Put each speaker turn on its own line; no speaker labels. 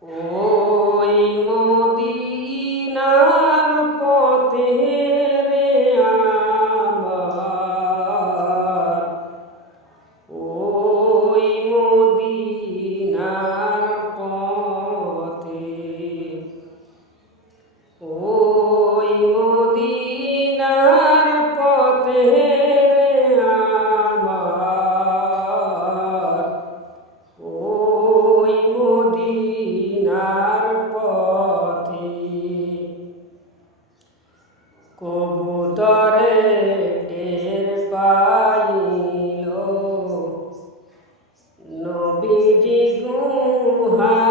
오. কবুতরে টের পাইল। নবীজি গুহা